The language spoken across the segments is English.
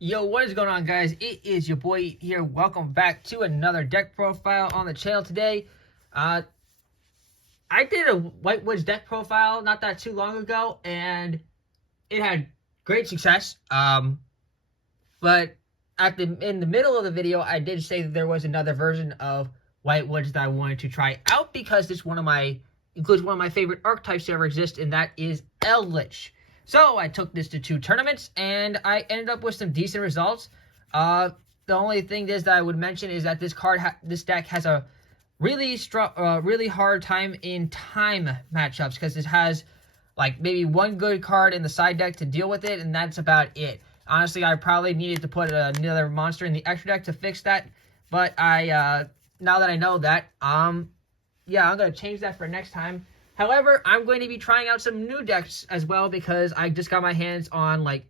Yo, what is going on, guys? It is your boy here. Welcome back to another deck profile on the channel today. I did a Whitewoods deck profile not that too long ago, and it had great success. But in the middle of the video, I did say that there was another version of Whitewoods that I wanted to try out because this includes one of my favorite archetypes to ever exist, and that is Eldlich. So I took this to 2 tournaments, and I ended up with some decent results. The only thing is that I would mention is that this deck has a really hard time in time matchups because it has like maybe one good card in the side deck to deal with it, and that's about it. Honestly, I probably needed to put another monster in the extra deck to fix that, but now that I know that, yeah, I'm gonna change that for next time. However, I'm going to be trying out some new decks as well because I just got my hands on like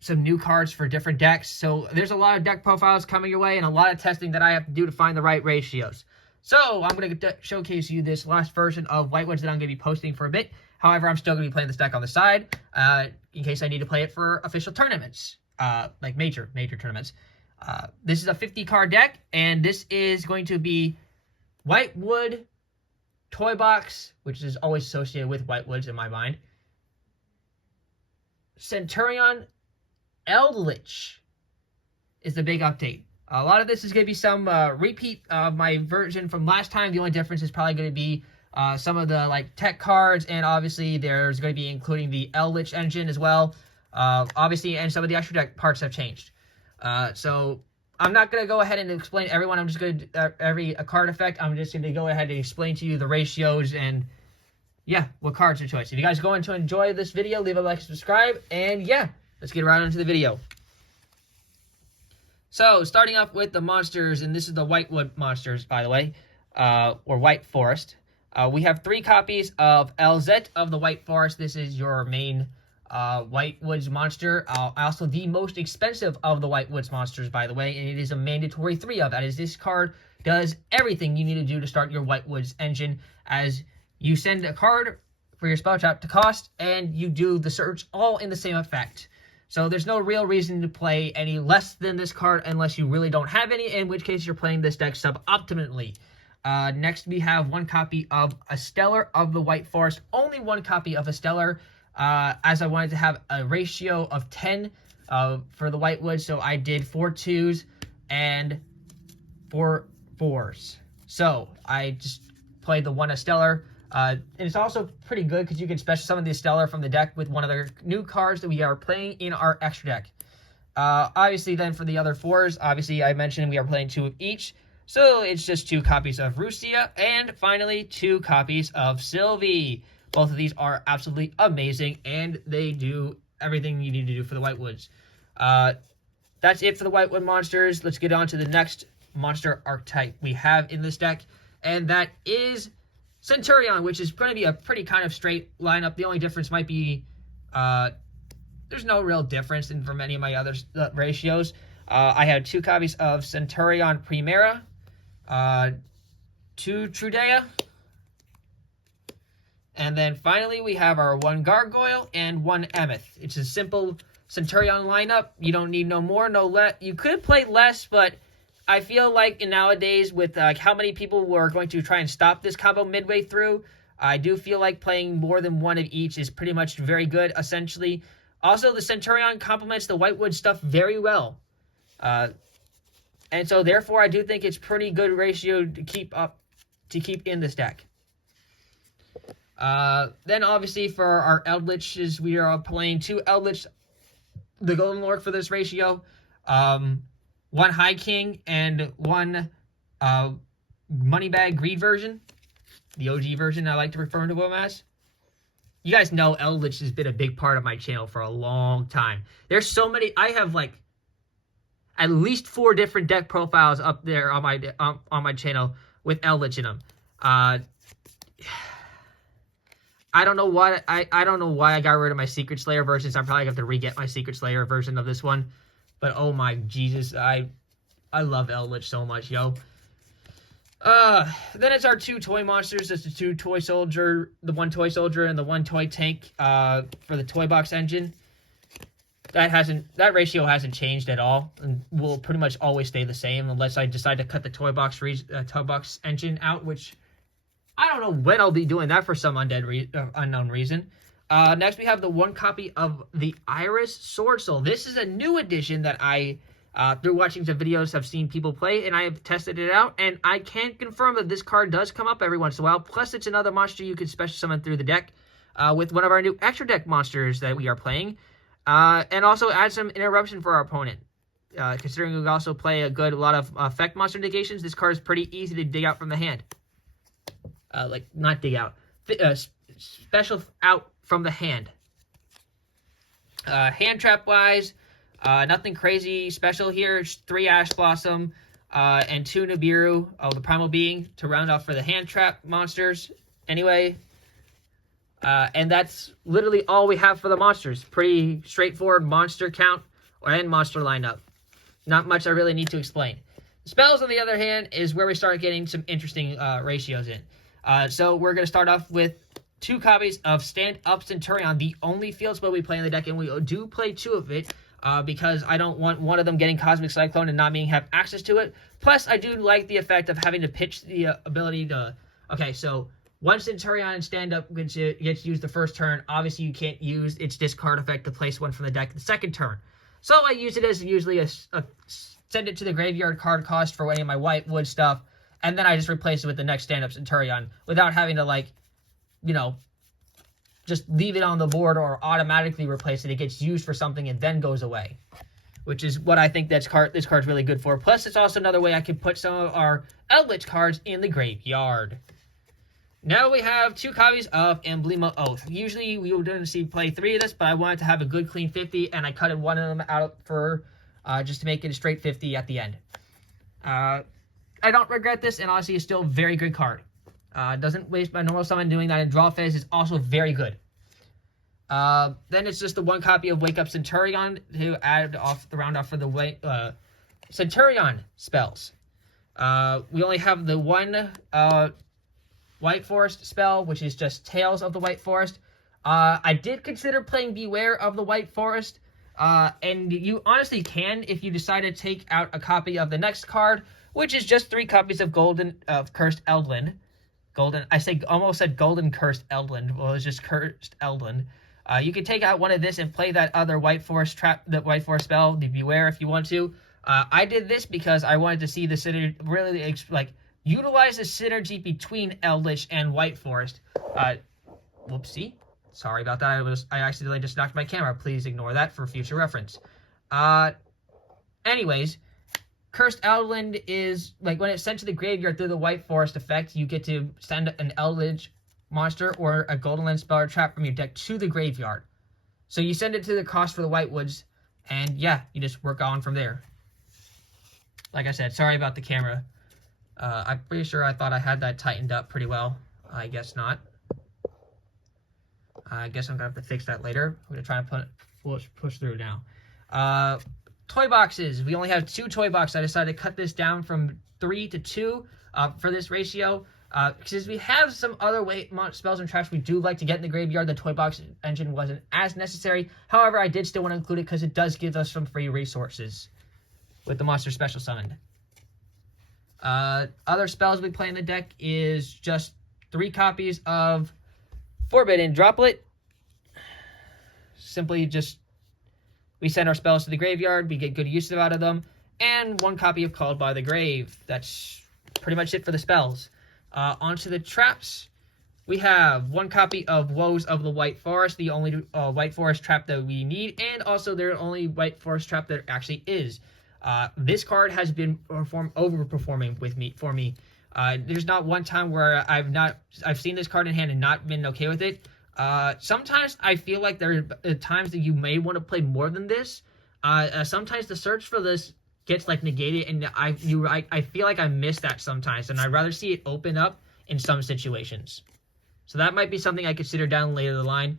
some new cards for different decks. So there's a lot of deck profiles coming your way and a lot of testing that I have to do to find the right ratios. So I'm going to showcase you this last version of Whitewoods that I'm going to be posting for a bit. However, I'm still going to be playing this deck on the side in case I need to play it for official tournaments, like major tournaments. This is a 50-card deck, and this is going to be Whitewood Toy Box, which is always associated with Whitewoods in my mind. Centurion, Eldlich is the big update. A lot of this is going to be some repeat of my version from last time. The only difference is probably going to be some of the like tech cards, and obviously there's going to be including the Eldlich engine as well. Obviously, and some of the extra deck parts have changed. So I'm not going to go ahead and explain everyone. I'm just going to every card effect. I'm just going to go ahead and explain to you the ratios and, yeah, what cards are choice. If you guys are going to enjoy this video, leave a like, subscribe, and, yeah, let's get right into the video. So, starting up with the monsters, and this is the Whitewood monsters, by the way, or White Forest. We have 3 copies of Eldlich of the White Forest. This is your main Whitewoods monster, also the most expensive of the Whitewoods monsters, by the way, and it is a mandatory 3 of. That is, this card does everything you need to do to start your Whitewoods engine, as you send a card for your spell trap to cost, and you do the search all in the same effect. So there's no real reason to play any less than this card unless you really don't have any, in which case you're playing this deck suboptimally. Next, we have 1 copy of a Stellar of the White Forest, only 1 copy of a Stellar, as I wanted to have a ratio of 10 for the Whitewood, so I did 4 2s and 4 4s. So I just played the 1 Stellar. And it's also pretty good because you can special summon the Stellar from the deck with one of the new cards that we are playing in our extra deck. Obviously, then for the other 4s, obviously I mentioned we are playing 2 of each. So it's just 2 copies of Rustia, and finally 2 copies of Sylvie. Both of these are absolutely amazing, and they do everything you need to do for the Whitewoods. That's it for the Whitewood monsters. Let's get on to the next monster archetype we have in this deck, and that is Centurion, which is going to be a pretty kind of straight lineup. The only difference might be there's no real difference from any of my other ratios. I had 2 copies of Centurion Primera, 2 Trudea, and then finally we have our 1 Gargoyle and 1 Emeth. It's a simple Centurion lineup. You don't need no more, no less. You could play less, but I feel like nowadays with how many people were going to try and stop this combo midway through, I do feel like playing more than 1 of each is pretty much very good, essentially. Also, the Centurion complements the Whitewood stuff very well. And so, therefore, I do think it's pretty good ratio to keep in this deck. Then, obviously, for our Eldliches, we are playing 2 Eldlich, the Golden Lord for this ratio. 1 High King and 1 Moneybag Greed version. The OG version I like to refer to him as. You guys know Eldlich has been a big part of my channel for a long time. There's so many. I have like at least 4 different deck profiles up there on my channel with Eldlich in them. I don't know why I don't know why I got rid of my Secret Slayer versions. I'm probably going to have to re-get my Secret Slayer version of this one. But oh my Jesus, I love Eldlich so much, yo. Then it's our 2 toy monsters. It's the 2 toy soldier, the 1 toy soldier and the 1 toy tank for the toy box engine. that ratio hasn't changed at all, and will pretty much always stay the same unless I decide to cut the toy box engine out, which I don't know when I'll be doing that for some unknown reason. Next, we have the one copy of the Iris Sword Soul. This is a new edition that I, through watching some videos, have seen people play, and I have tested it out, and I can confirm that this card does come up every once in a while. Plus, it's another monster you can special summon through the deck with one of our new extra deck monsters that we are playing, and also add some interruption for our opponent. Considering we also play a lot of effect monster negations, this card is pretty easy to dig out from the hand. Not dig out, special out from the hand. Hand trap wise, nothing crazy special here. Just 3 Ash Blossom and 2 Nibiru, the Primal Being, to round off for the hand trap monsters. Anyway, and that's literally all we have for the monsters. Pretty straightforward monster count and monster lineup. Not much I really need to explain. Spells, on the other hand, is where we start getting some interesting ratios in. So we're going to start off with 2 copies of Stand Up Centurion, the only field spell we play in the deck, and we do play 2 of it because I don't want one of them getting Cosmic Cyclone and not being have access to it. Plus, I do like the effect of having to pitch the ability to... Okay, so once Centurion Stand Up gets used the first turn, obviously you can't use its discard effect to place one from the deck the second turn. So I use it as usually a send it to the graveyard card cost for any of my Whitewood stuff, and then I just replace it with the next stand-up Centurion without having to, like, you know, just leave it on the board or automatically replace it. It gets used for something and then goes away, which is what I think this card's really good for. Plus, it's also another way I can put some of our Eldlich cards in the graveyard. Now we have 2 copies of Emblema Oath. Usually we would play 3 of this, but I wanted to have a good clean 50, and I cut one of them out for just to make it a straight 50 at the end. I don't regret this, and honestly, it's still a very good card. Doesn't waste my normal summon. Doing that in draw phase is also very good. Then it's just the 1 copy of Wake Up Centurion to round off for the Centurion spells. We only have the 1 White Forest spell, which is just Tales of the White Forest. I did consider playing Beware of the White Forest, and you honestly can if you decide to take out a copy of the next card, which is just 3 copies of Cursed Eldland. Almost said Golden Cursed Eldland. Well, it's just Cursed Eldland. You can take out one of this and play that other White Forest spell, the Beware, if you want to. I did this because I wanted to see the synergy, really, utilize the synergy between Eldlich and White Forest. Whoopsie. Sorry about that. I accidentally just knocked my camera. Please ignore that for future reference. Anyways, Cursed Eldland is, when it's sent to the graveyard through the White Forest effect, you get to send an Eldlich monster or a Golden Land spell or trap from your deck to the graveyard. So you send it to the cost for the Whitewoods, and yeah, you just work on from there. Like I said, sorry about the camera. I'm pretty sure I thought I had that tightened up pretty well. I guess not. I guess I'm going to have to fix that later. I'm going to try and push through now. Toy boxes. We only have 2 toy boxes. I decided to cut this down from 3 to 2 for this ratio. Because we have some other spells and traps we do like to get in the graveyard. The toy box engine wasn't as necessary. However, I did still want to include it because it does give us some free resources with the monster special summoned. Other spells we play in the deck is just 3 copies of Forbidden Droplet. Simply just, we send our spells to the graveyard, we get good use out of them, and 1 copy of Called by the Grave. That's pretty much it for the spells. Onto the traps, we have 1 copy of Woes of the White Forest, the only White Forest trap that we need, and also their only White Forest trap there actually is. This card has been overperforming for me. There's not one time where I've seen this card in hand and not been okay with it. Sometimes I feel like there are times that you may want to play more than this. Sometimes the search for this gets negated, and I feel like I miss that sometimes, and I'd rather see it open up in some situations. So that might be something I consider down later the line.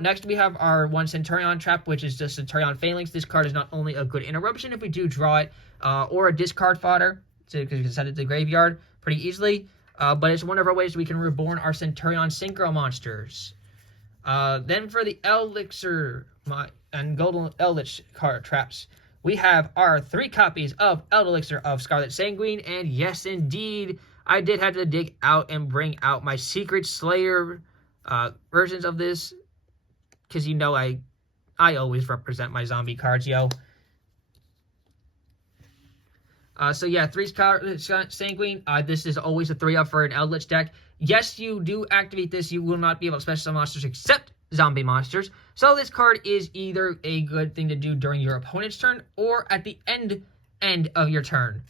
Next, we have our 1 Centurion trap, which is just Centurion Phalanx. This card is not only a good interruption if we do draw it, or a discard fodder, because you can send it to the graveyard pretty easily, but it's one of our ways we can reborn our Centurion Synchro monsters. Then for the Elixir golden Eldlich card traps. We have our 3 copies of Eldlich of Scarlet Sanguine, and yes, indeed, I did have to dig out and bring out my Secret Slayer versions of this, because you know I always represent my zombie cards, yo. So yeah, 3 Scarlet Sanguine. This is always a 3-up for an Eldlich deck. Yes, you do activate this. You will not be able to special summon monsters except zombie monsters. So this card is either a good thing to do during your opponent's turn or at the end of your turn,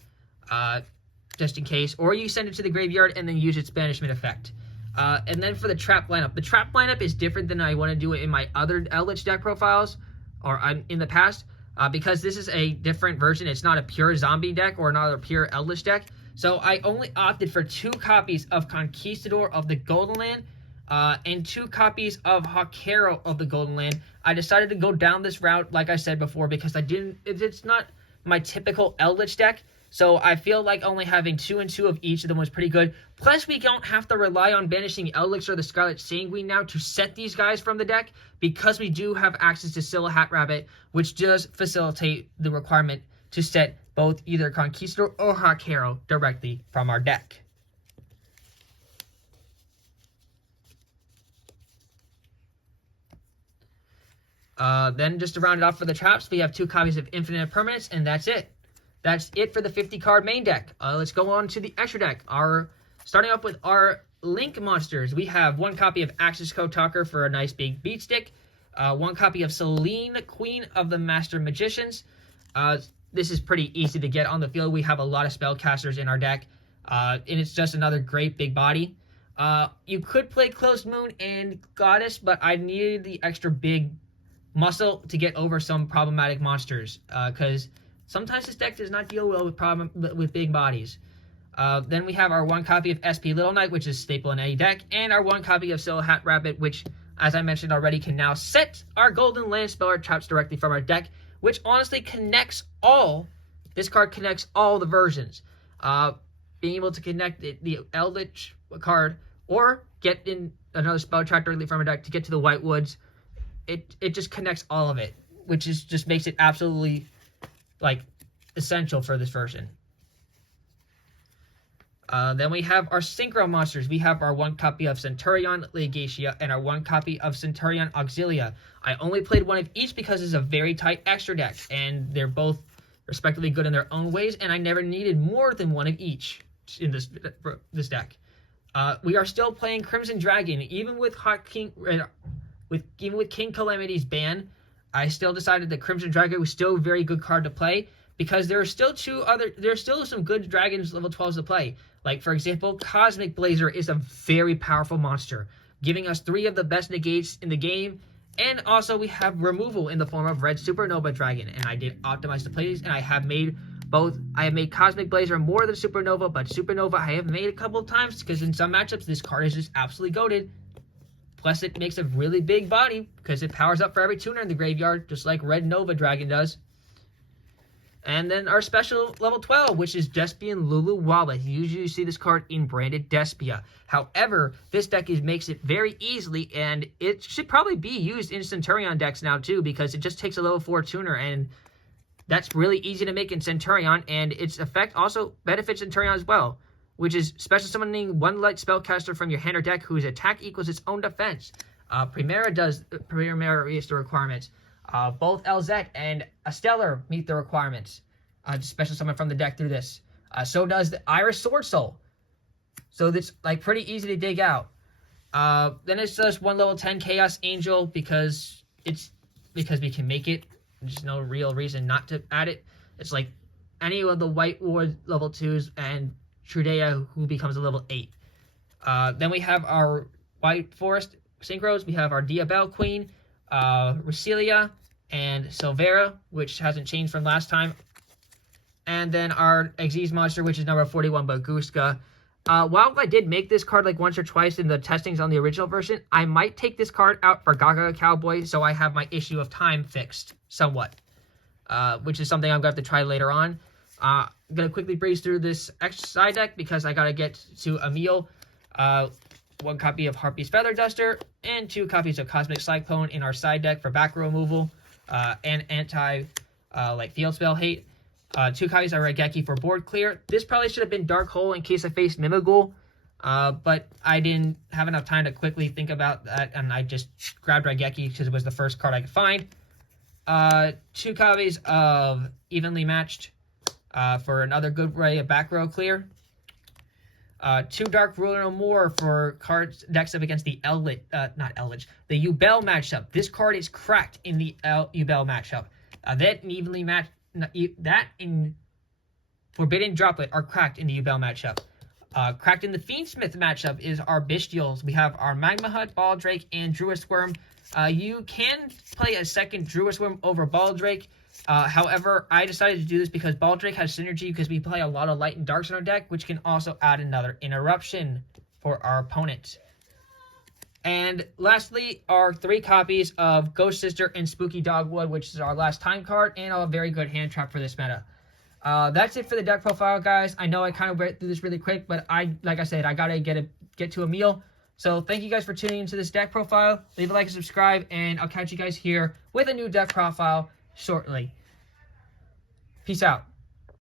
just in case. Or you send it to the graveyard and then use its banishment effect. And then for the trap lineup. The trap lineup is different than I want to do it in my other Eldlich deck profiles or in the past. Because this is a different version. It's not a pure zombie deck or not a pure Eldlich deck. So I only opted for 2 copies of Conquistador of the Golden Land and 2 copies of Hakero of the Golden Land. I decided to go down this route, like I said before, because it's not my typical Eldlich deck. So I feel like only having 2 and 2 of each of them was pretty good. Plus, we don't have to rely on banishing Eldlich or the Scarlet Sanguine now to set these guys from the deck, because we do have access to Scylla Hat Rabbit, which does facilitate the requirement to set both either Conquistador or Hakero directly from our deck. Then just to round it off for the traps, we have 2 copies of Infinite Permanence, and that's it. That's it for the 50-card main deck. Let's go on to the extra deck. Starting off with our Link monsters, we have 1 copy of Axis Code Talker for a nice big beat stick, 1 copy of Selene, Queen of the Master Magicians. This is pretty easy to get on the field. We have a lot of spellcasters in our deck, and it's just another great big body. You could play Closed Moon and Goddess, but I needed the extra big muscle to get over some problematic monsters, because sometimes this deck does not deal well with big bodies. Then we have our 1 copy of SP Little Knight, which is staple in any deck, and our 1 copy of Scylla Hat Rabbit, which, as I mentioned already, can now set our Golden Land spell or traps directly from our deck, which honestly connects this card connects all the versions. Being able to connect the Eldlich card or get in another spell trap directly from our deck to get to the White Woods, it just connects all of it, which just makes it absolutely essential for this version. Then we have our Synchro monsters. We have our 1 copy of Centurion Legacia and our 1 copy of Centurion Auxilia. I only played 1 of each because it's a very tight extra deck, and they're both respectively good in their own ways, and I never needed more than 1 of each in this deck. We are still playing Crimson Dragon, even with King Calamity's ban. I still decided that Crimson Dragon was still a very good card to play, because there are still some good dragons level 12s to play. Like, for example, Cosmic Blazer is a very powerful monster, giving us 3 of the best negates in the game, and also we have removal in the form of Red Supernova Dragon, and I did optimize to play these, and I have made Cosmic Blazer more than Supernova, but Supernova I have made a couple of times, because in some matchups this card is just absolutely goated. Plus, it makes a really big body, because it powers up for every tuner in the graveyard, just like Red Nova Dragon does. And then our special level 12, which is Despian Luluwala. You usually see this card in branded Despia. However, this deck makes it very easily, and it should probably be used in Centurion decks now too, because it just takes a level 4 tuner, and that's really easy to make in Centurion, and its effect also benefits Centurion as well, which is special summoning 1 light spellcaster from your hand or deck whose attack equals its own defense. Primera meets the requirements. Both Eldlich and Stellar meet the requirements. Special summon from the deck through this. So does the Iris Sword Soul. So it's pretty easy to dig out. Then it's just 1 level 10 Chaos Angel because we can make it. There's no real reason not to add it. It's like any of the White Ward level 2s and Trudea, who becomes a level 8. Then we have our White Forest Synchros. We have our Diabelle Queen, Rasilia, and Silvera, which hasn't changed from last time. And then our Xyz monster, which is number 41, Baguska. While I did make this card once or twice in the testings on the original version, I might take this card out for Gaga Cowboy, so I have my issue of time fixed somewhat, which is something I'm going to have to try later on. I'm going to quickly breeze through this extra side deck because I got to get to Emil. 1 copy of Harpy's Feather Duster, and 2 copies of Cosmic Cyclone in our side deck for back row removal and anti like field spell hate. 2 copies of Raigeki for board clear. This probably should have been Dark Hole in case I faced Mimighoul, but I didn't have enough time to quickly think about that, and I just grabbed Raigeki because it was the first card I could find. 2 copies of Evenly Matched for another good array of back row clear. 2 Dark Ruler No More for cards decks up against the Eldlich, not Eldlich, the Yubel matchup. This card is cracked in the Yubel matchup. That and Evenly Matched, that in Forbidden Droplet are cracked in the Yubel matchup. Cracked in the Fiendsmith matchup is our Bestials. We have our Magma Hut, Baldrake, and Druid Worm. You can play a second Druid Worm over Baldrake. However, I decided to do this because Baldrake has synergy because we play a lot of Light and Darks in our deck, which can also add another interruption for our opponent. And lastly, our 3 copies of Ghost Sister and Spooky Dogwood, which is our last time card, and a very good hand trap for this meta. That's it for the deck profile, guys. I know I kind of went through this really quick, but like I said, I gotta get to a meal. So thank you guys for tuning into this deck profile. Leave a like and subscribe, and I'll catch you guys here with a new deck profile shortly. Peace out.